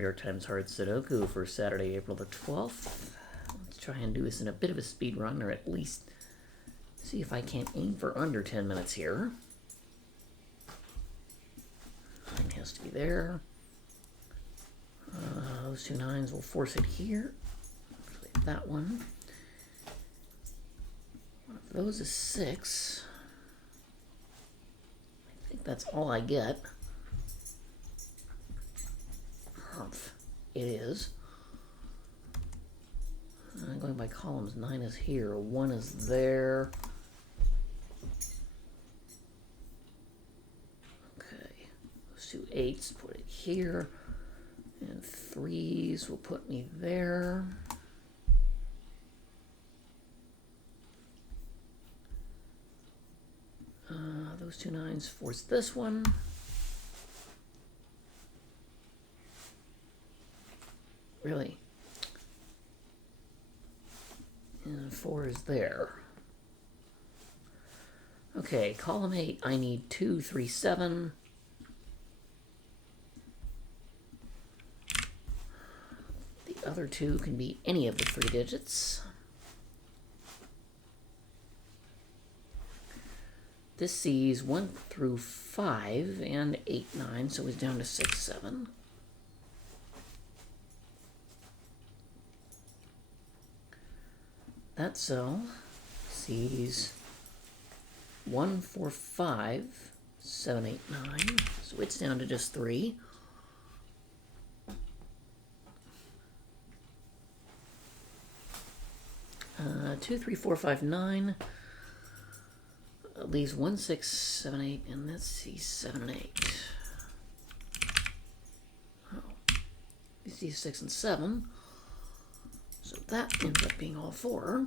New York Times Hard Sudoku for Saturday, April the 12th. Let's try and do this in a bit of a speed run, or at least see if I can't aim for under 10 minutes here. 9 has to be there. Those two 9s will force it here. Actually, that one. One of those is 6. I think that's all I get. Humph. It is. Going by columns, 9 is here, 1 is there. Okay, those two 8s put it here, and 3s will put me there. Those two 9s force this one. Really? And 4 is there. Okay, column 8, I need 2, 3, 7. The other 2 can be any of the 3 digits. This sees 1 through 5 and 8, 9, so it's down to 6, 7. That cell sees 1, 4, 5, 7, 8, 9, so it's down to just 3. Uh, 2, 3, 4, 5, 9 leaves 1, 6, 7, 8, and let's see, 7 and 8. Oh, you see 6 and 7. So that ends up being all 4.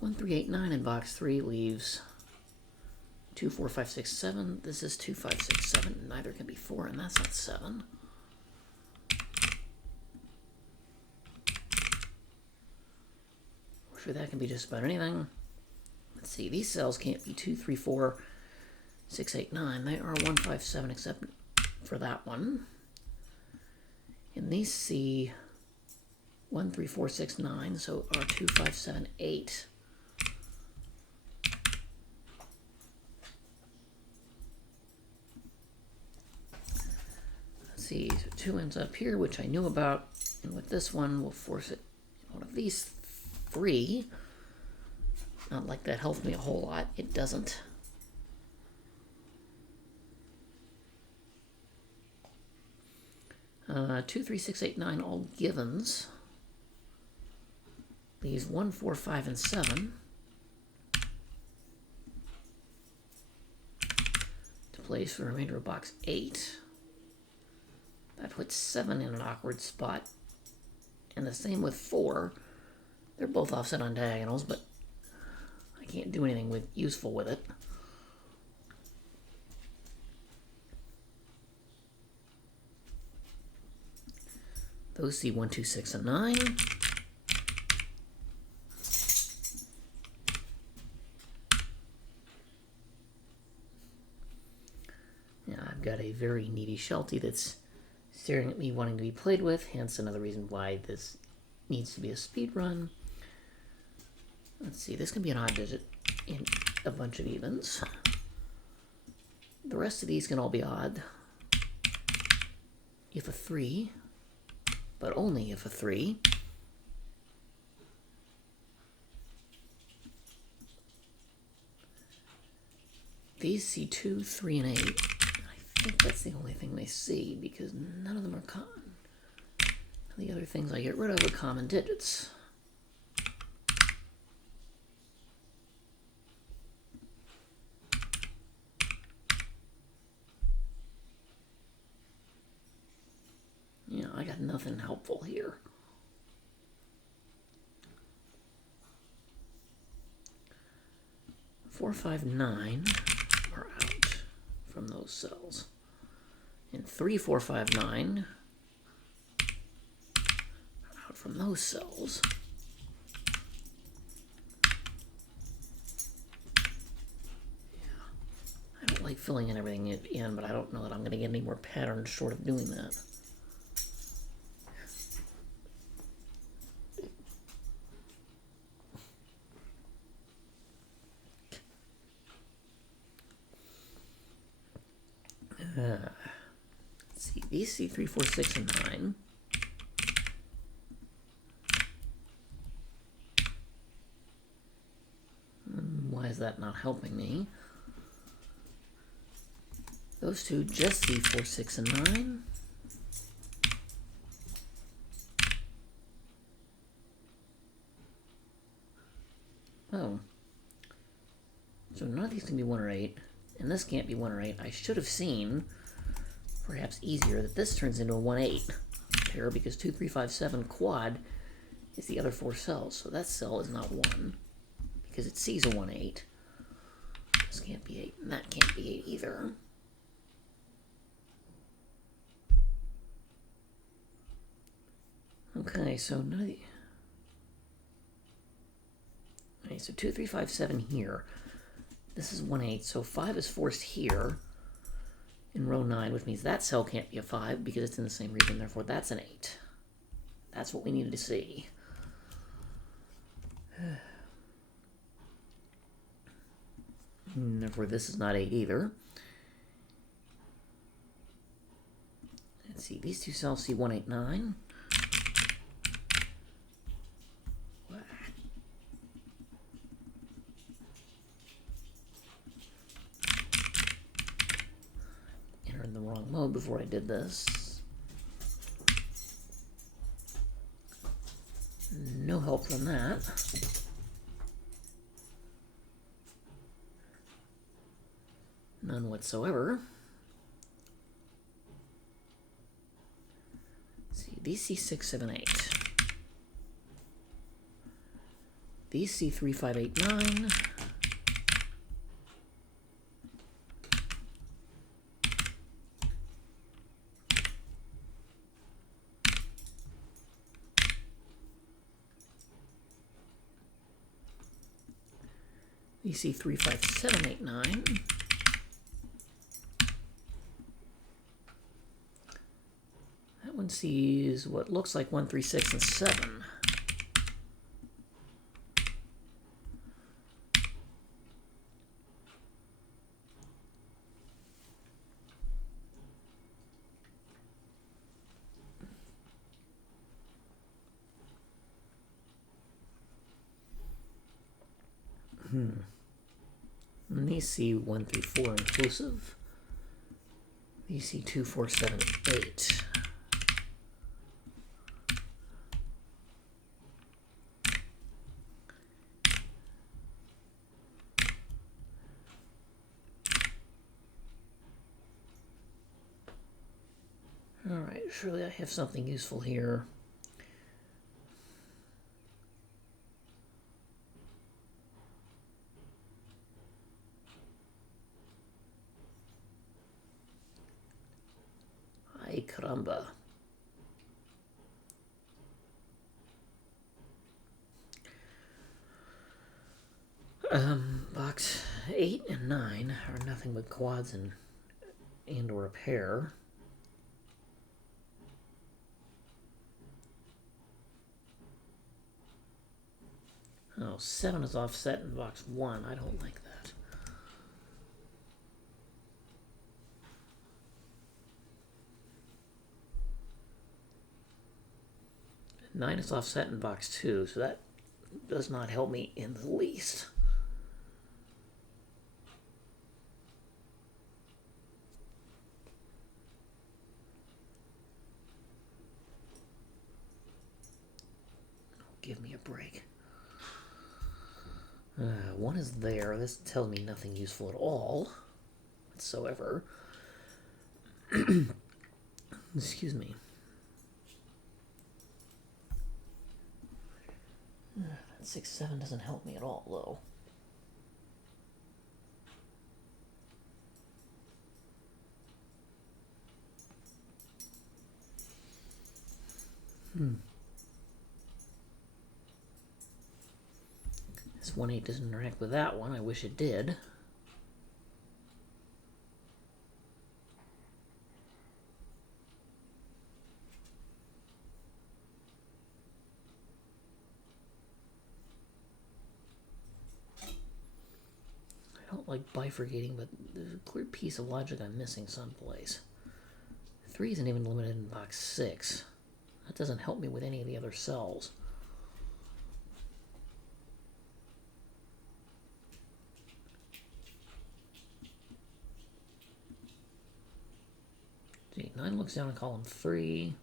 1, 3, 8, 9 in box 3 leaves 2, 4, 5, 6, 7. This is 2, 5, 6, 7. Neither can be 4, and that's not 7. Or sure, that can be just about anything. Let's see, these cells can't be 2, 3, 4, 6, 8, 9. They are 1, 5, 7, except for that one. And these see 1, 3, 4, 6, 9, so are 2, 5, 7, 8. Let's see, so 2 ends up here, which I knew about, and with this one, we'll force it in one of these 3. Not like that helped me a whole lot. It doesn't. 2, 3, 6, 8, 9, all givens. Leaves 1, 4, 5, and 7. To place for the remainder of box 8. That puts 7 in an awkward spot. And the same with 4. They're both offset on diagonals, but I can't do anything useful with it. Those see 1, 2, 6, and 9. Yeah, I've got a very needy Sheltie that's staring at me wanting to be played with, hence another reason why this needs to be a speed run. Let's see, this can be an odd digit in a bunch of evens. The rest of these can all be odd. If a 3... but only if a 3. These see 2, 3, and 8. I think that's the only thing they see, because none of them are common. The other things I get rid of are common digits. Yeah, I got nothing helpful here. Four, 5, 9 are out from those cells. And 3, 4, 5, 9 are out from those cells. like filling in everything in, but I don't know that I'm going to get any more patterns short of doing that. Let's see, VC 3, 4, 6, and 9. Why is that not helping me? Those two just see 4, 6, and 9. Oh. So none of these can be 1 or 8, and this can't be 1 or 8. I should have seen, perhaps easier, that this turns into a 1, 8 pair because 2, 3, 5, 7 quad is the other 4 cells. So that cell is not 1 because it sees a 1, 8. This can't be 8, and that can't be 8 either. Okay, so none of the... Okay, so 2, 3, 5, 7 here. This is 1, 8, so 5 is forced here in row 9, which means that cell can't be a 5 because it's in the same region, therefore that's an 8. That's what we needed to see. And therefore this is not 8 either. Let's see, these two cells see 1, 8, 9. Entered the wrong mode before I did this. No help from that. None whatsoever. Let's see, these see 6, 7, 8. These see 3, 5, 8, 9. These see 3, 5, 7, 8, 9. That one sees what looks like 1, 3, 6, and 7. And these see 1, 3, 4 inclusive. These see 2, 4, 7, 8. Alright, surely I have something useful here. Ay caramba. Box 8 and 9 are nothing but quads and or a pair. Oh, 7 is offset in box 1. I don't like that. 9 is offset in box 2, so that does not help me in the least. Give me a break. 1 is there. This tells me nothing useful at all whatsoever. Excuse me. That 6, 7 doesn't help me at all, though. This 1, 8 doesn't interact with that one. I wish it did. like bifurcating, but there's a clear piece of logic I'm missing someplace. 3 isn't even limited in box 6. That doesn't help me with any of the other cells. See, 9 looks down at column 3.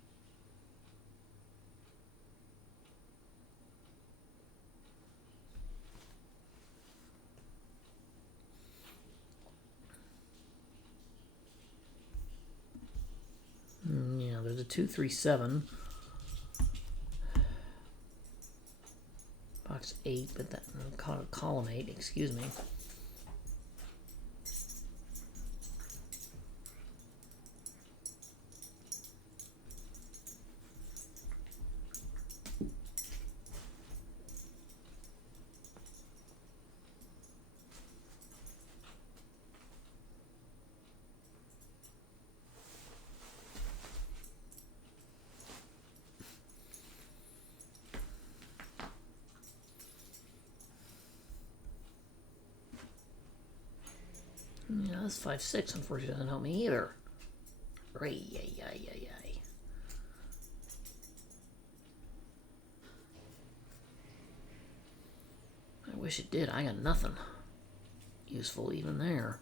Yeah, there's a 2, 3, 7. Box 8, but that column 8, excuse me. Yeah, this 5, 6 unfortunately doesn't help me either. Ay. I wish it did. I got nothing useful even there.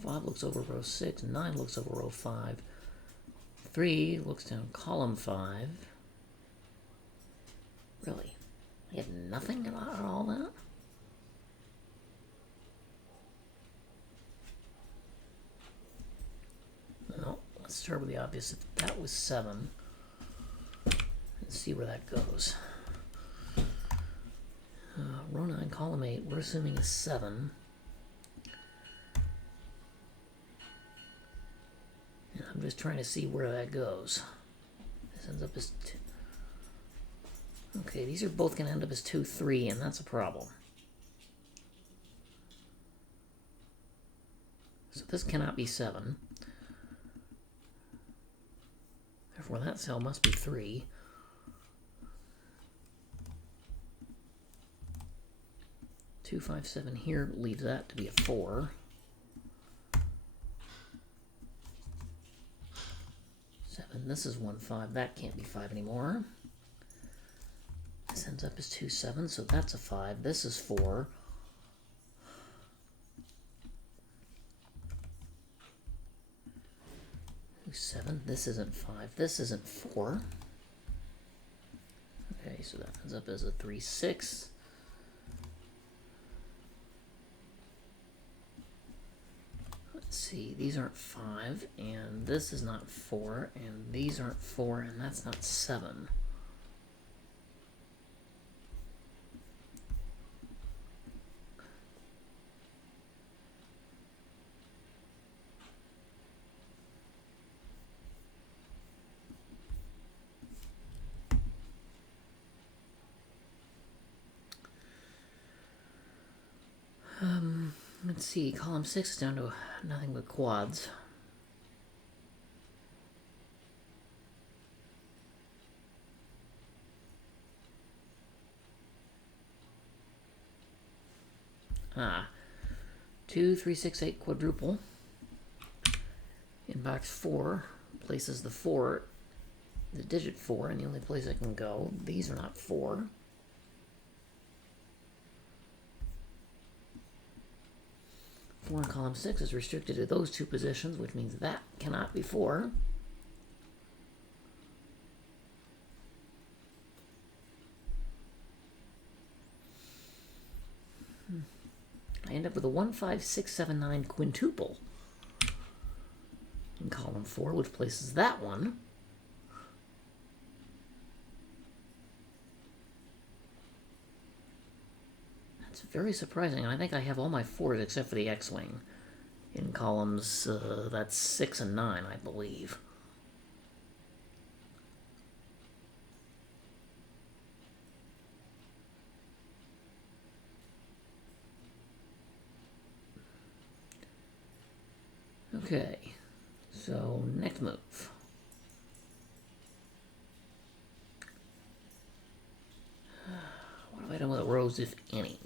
Five looks over row 6. 9 looks over row 5. 3 looks down column 5. Really? I get nothing out of all that? Well, let's start with the obvious. If that was 7, let's see where that goes. Row 9, column 8, we're assuming is 7. And I'm just trying to see where that goes. This ends up as 2. Okay, these are both going to end up as 2, 3, and that's a problem. So this cannot be 7. Therefore, that cell must be 3. Two, 5, 7 here leaves that to be a 4. 7, this is 1, 5. That can't be 5 anymore. This ends up as 2, 7, so that's a 5. This is 4. 2, 7. This isn't 5. This isn't 4. Okay, so that ends up as a 3, 6. Let's see, these aren't 5, and this is not 4, and these aren't 4, and that's not 7. Let's see, column 6 is down to nothing but quads. Ah, 2, 3, 6, 8 quadruple. In box 4 places the 4, the digit 4, and the only place I can go. These are not 4. Four in column 6 is restricted to those two positions, which means that cannot be 4. I end up with a 1, 5, 6, 7, 9 quintuple in column 4, which places that one. That's very surprising. I think I have all my 4s except for the X-Wing in columns, that's 6 and 9, I believe. Okay, so next move. What have I done with a rose, if any?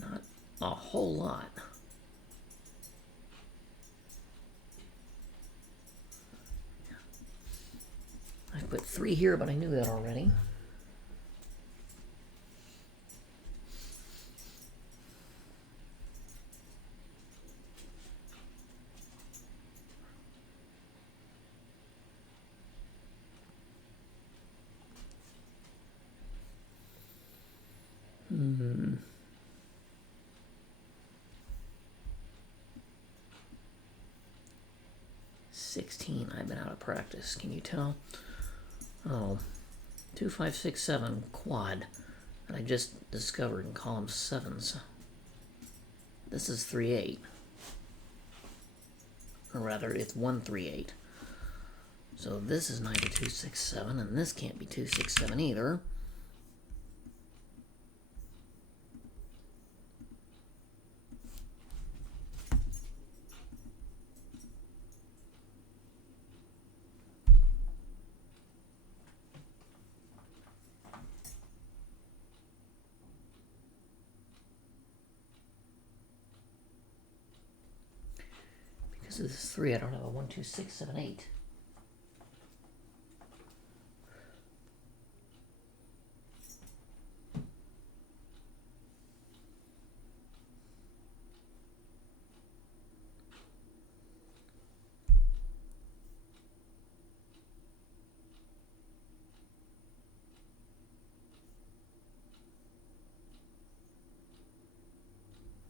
Not a whole lot. I put 3 here, but I knew that already. Hmm. 16. I've been out of practice. Can you tell? Oh, 2, 5, 6, 7 quad that I just discovered in column 7s. This is 3, 8. Or rather, it's 1, 3, 8. So this is neither 2, 6, 7, and this can't be 2, 6, 7 either. Because this is 3, I don't have a 1, 2, 6, 7, 8.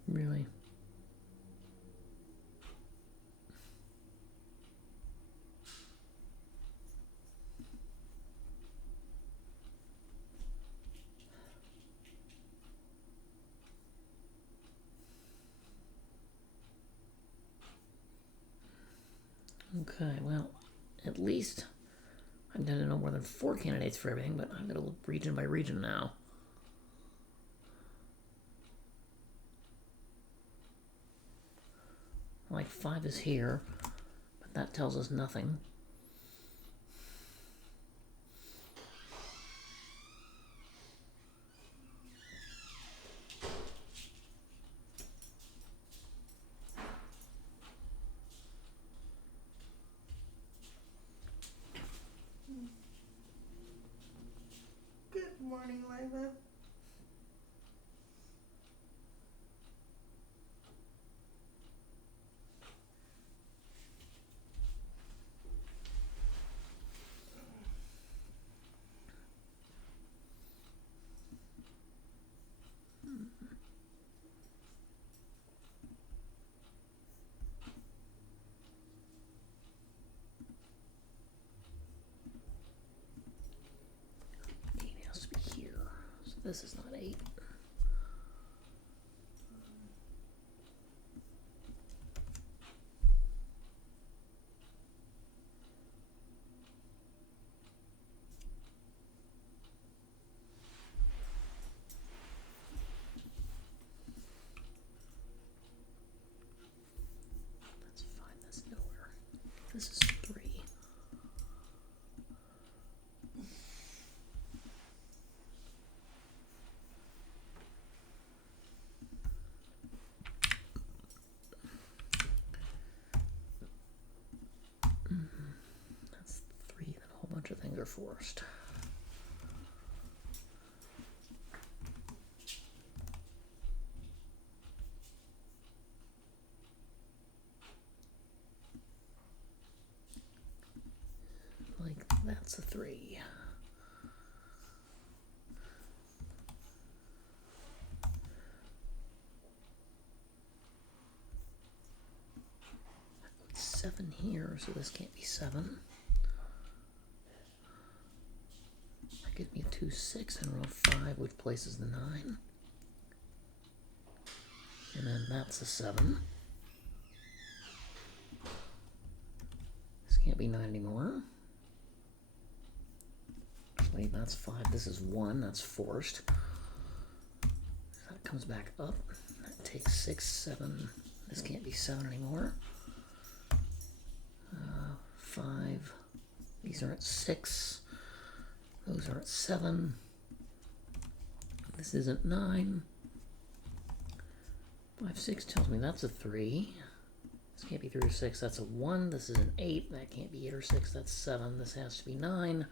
Really? Okay, well, at least I'm going to know more than 4 candidates for everything, but I'm going to look region by region now. Like 5 is here, but that tells us nothing. Good morning, Lila. This is not 8. That's 5. That's nowhere. This is 3. That's 3, and a whole bunch of things are forced. Like, that's a 3. I put 7 here, so this can't be 7. That gives me a 2, 6 in row 5, which places the 9. And then that's a 7. This can't be 9 anymore. Wait, that's 5. This is 1. That's forced. That comes back up. That takes 6, 7, This can't be 7 anymore. 5. These are at 6. Those are at 7. This isn't 9. 5, 6 tells me that's a 3. This can't be 3 or 6. That's a 1. This is an 8. That can't be 8 or 6. That's 7. This has to be 9.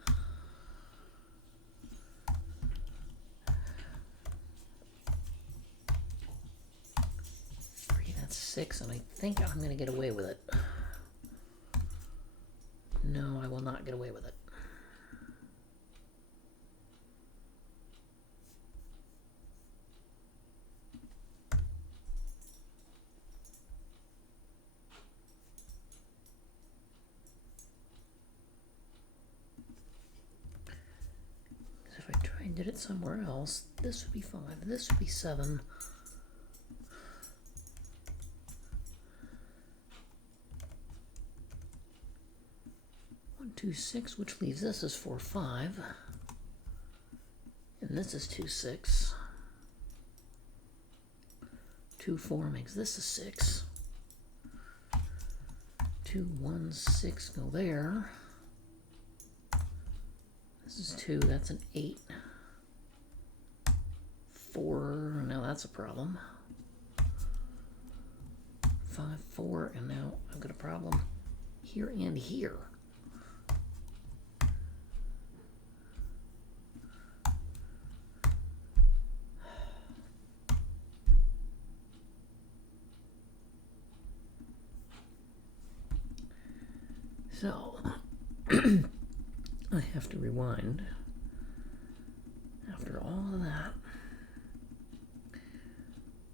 3, that's 6. And I think I'm going to get away with it. No, I will not get away with it. If I try and did it somewhere else, this would be 5, this would be 7. One, 2, 6, which leaves this as 4, 5. And this is 2, 6. 2, 4 makes this a 6. 2, 1, 6 go there. This is 2, that's an 8. 4, now that's a problem. 5, 4, and now I've got a problem here and here. So, I have to rewind. After all of that,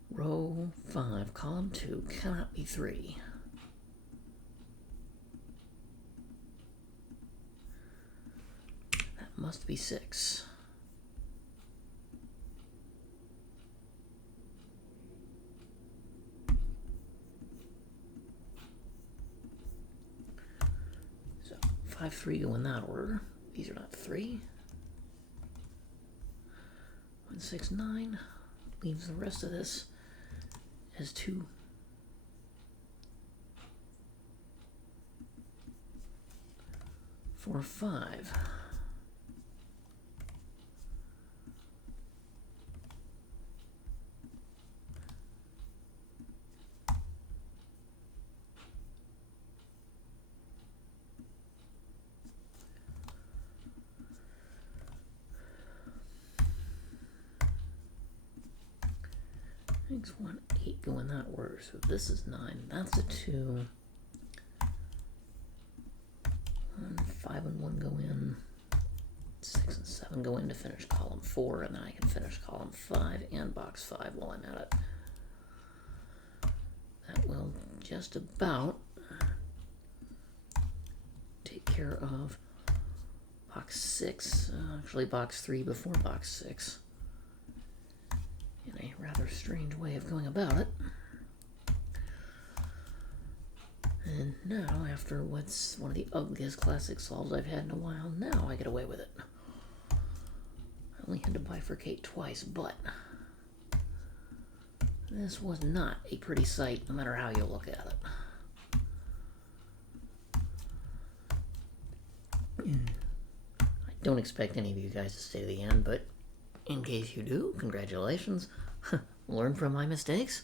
row 5, column 2 cannot be 3. That must be 6. So 5, 3 go in that order. These are not 3. 1, 6, 9 leaves the rest of this as 2. 4, 5. Things 1, 8 go in that order, so this is 9. That's a 2. 1, 5 and 1 go in. 6 and 7 go in to finish column 4, and then I can finish column 5 and box 5 while I'm at it. That will just about take care of box 6, actually box 3 before box 6. In a rather strange way of going about it. And now, after what's one of the ugliest classic solves I've had in a while, now I get away with it. I only had to bifurcate twice, but this was not a pretty sight, no matter how you look at it. I don't expect any of you guys to stay to the end, but in case you do, congratulations. Learn from my mistakes.